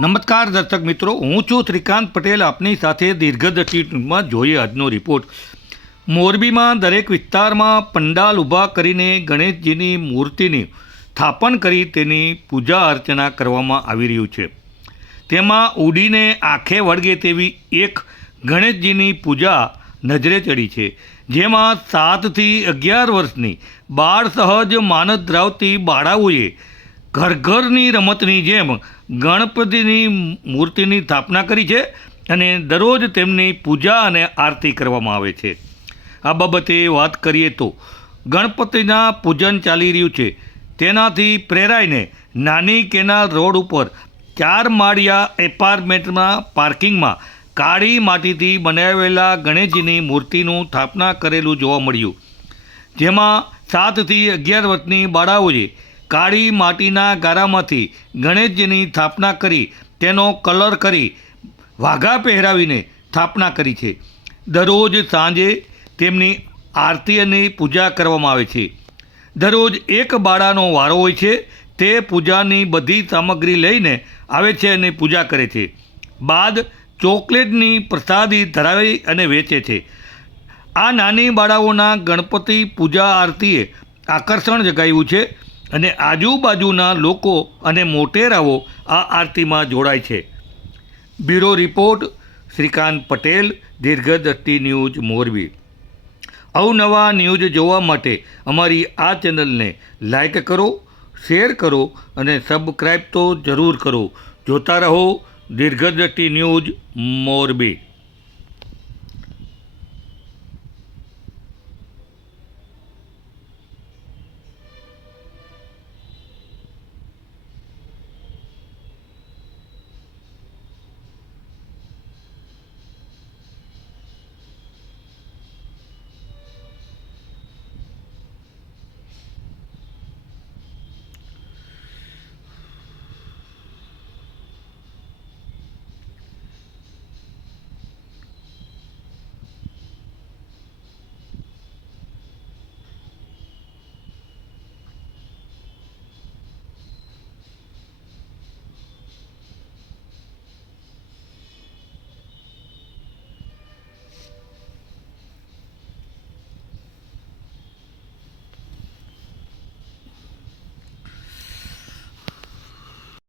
નમસ્કાર દર્શક મિત્રો, હું છું શ્રીકાંત પટેલ. આપની સાથે દીર્ઘદ્રષ્ટિ ન્યૂઝમાં જોઈએ આજનો રિપોર્ટ. મોરબીમાં દરેક વિસ્તારમાં પંડાલ ઊભા કરીને ગણેશજીની મૂર્તિની સ્થાપન કરી તેની પૂજા અર્ચના કરવામાં આવી રહ્યું છે. તેમાં ઉડીને આંખે વળગે તેવી એક ગણેશજીની પૂજા નજરે ચડી છે, જેમાં 7 થી 11 વર્ષની બાળ સહજ માનસ ધરાવતી બાળાઓએ ઘરની રમતની જેમ ગણપતિની મૂર્તિની સ્થાપના કરી છે અને દરરોજ તેમની પૂજા અને આરતી કરવામાં આવે છે. આ બાબતે વાત કરીએ તો ગણપતિના પૂજન ચાલી રહ્યું છે, તેનાથી પ્રેરાઈને નાની કેનાલ રોડ ઉપર 4 માળિયા એપાર્ટમેન્ટના પાર્કિંગમાં કાળી માટીથી બનાવેલા ગણેશજીની મૂર્તિનું સ્થાપના કરેલું જોવા મળ્યું, જેમાં 7 થી 11 વર્ષની બાળાઓએ કાળી માટીના ગારામાંથી ગણેશજીની સ્થાપના કરી તેનો કલર કરી વાઘા પહેરાવીને સ્થાપના કરી છે. દરરોજ સાંજે તેમની આરતી અને પૂજા કરવામાં આવે છે. દરરોજ એક બાળાનો વારો હોય છે, તે પૂજાની બધી સામગ્રી લઈને આવે છે અને પૂજા કરે છે. બાદ ચોકલેટની પ્રસાદી ધરાવી અને વેચે છે. આ નાની બાળાઓના ગણપતિ પૂજા આરતીએ આકર્ષણ જગાવ્યું છે અને આજુબાજુના લોકો અને મોટેરાઓ આ આરતીમાં જોડાય છે. Bureau report, Shrikant Patel, Dirghdrishti news, Morbi. અવનવા ન્યૂઝ જોવા માટે અમારી આ ચેનલને લાઈક કરો, શેર કરો અને સબસ્ક્રાઈબ તો જરૂર કરો. જોતા રહો દીર્ઘદ્રષ્ટિ ન્યૂઝ, મોરબી.